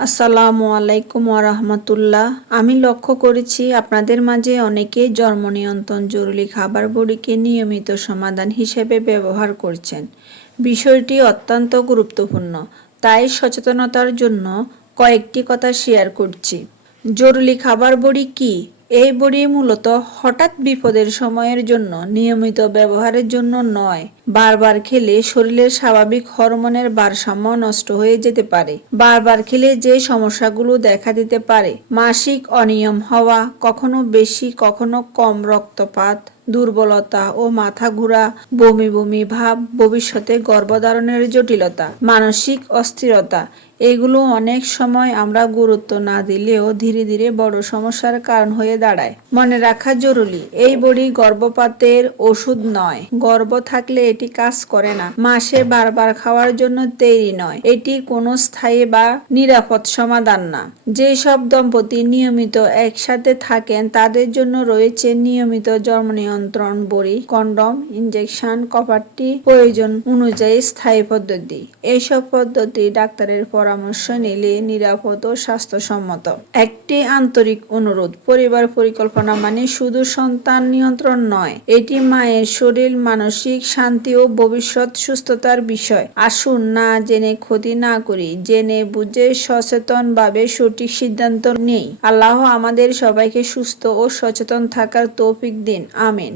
আসসালামু আলাইকুম ওয়ারাহমাতুল্লাহ। আমি লক্ষ্য করেছি আপনাদের মাঝে অনেকেই জন্ম নিয়ন্ত্রণ জরুরি খাবার বড়িকে নিয়মিত সমাধান হিসেবে ব্যবহার করছেন। বিষয়টি অত্যন্ত গুরুত্বপূর্ণ, তাই সচেতনতার জন্য কয়েকটি কথা শেয়ার করছি। জরুরি খাবার বড়ি কি? এই বড়ি মূলত হঠাৎ বিপদের সময়ের জন্য, নিয়মিত ব্যবহারের জন্য নয়। বারবার খেলে শরীরের স্বাভাবিক হরমোনের ভারসাম্য নষ্ট হয়ে যেতে পারে। বারবার খেলে যে সমস্যাগুলো দেখা দিতে পারে: মাসিক অনিয়ম হওয়া, কখনো বেশি কখনো কম রক্তপাত, দুর্বলতা ও মাথা ঘোরা, বমি বমি ভাব, ভবিষ্যতে গর্ভধারণের জটিলতা, মানসিক অস্থিরতা। এগুলো অনেক সময় আমরা গুরুত্ব না দিলেও ধীরে ধীরে বড় সমস্যার কারণ হয়ে দাঁড়ায়। মনে রাখা জরুরি, এই বড়ি গর্ভপাতের ওষুধ নয়। গর্ভ থাকলে এটি কাজ করে না। মাসে বারবার খাওয়ার জন্য তৈরি নয়। এটি কোনো স্থায়ী বা নিরাপদ সমাধান না। যেসব দম্পতি নিয়মিত একসাথে থাকেন তাদের জন্য রয়েছে নিয়মিত জন্ম নিয়ন্ত্রণ বড়ি, কন্ডম, ইনজেকশন, কপারটি, প্রয়োজন অনুযায়ী স্থায়ী পদ্ধতি। এইসব পদ্ধতি ডাক্তারের পরামর্শ নিলে নিরাপদ ও স্বাস্থ্যসম্মত। একটি আন্তরিক অনুরোধ: পরিবার পরিকল্পনা মানে শুধু সন্তান নিয়ন্ত্রণ নয়, এটি মায়ের শরীর, মানসিক শান্তি ও ভবিষ্যৎ সুস্থতার বিষয়। আসুন না জেনে ক্ষতি না করি, জেনে বুঝে সচেতনভাবে সঠিক সিদ্ধান্ত নেই। আল্লাহ আমাদের সবাইকে সুস্থ ও সচেতন থাকার তৌফিক দিন। আমিন।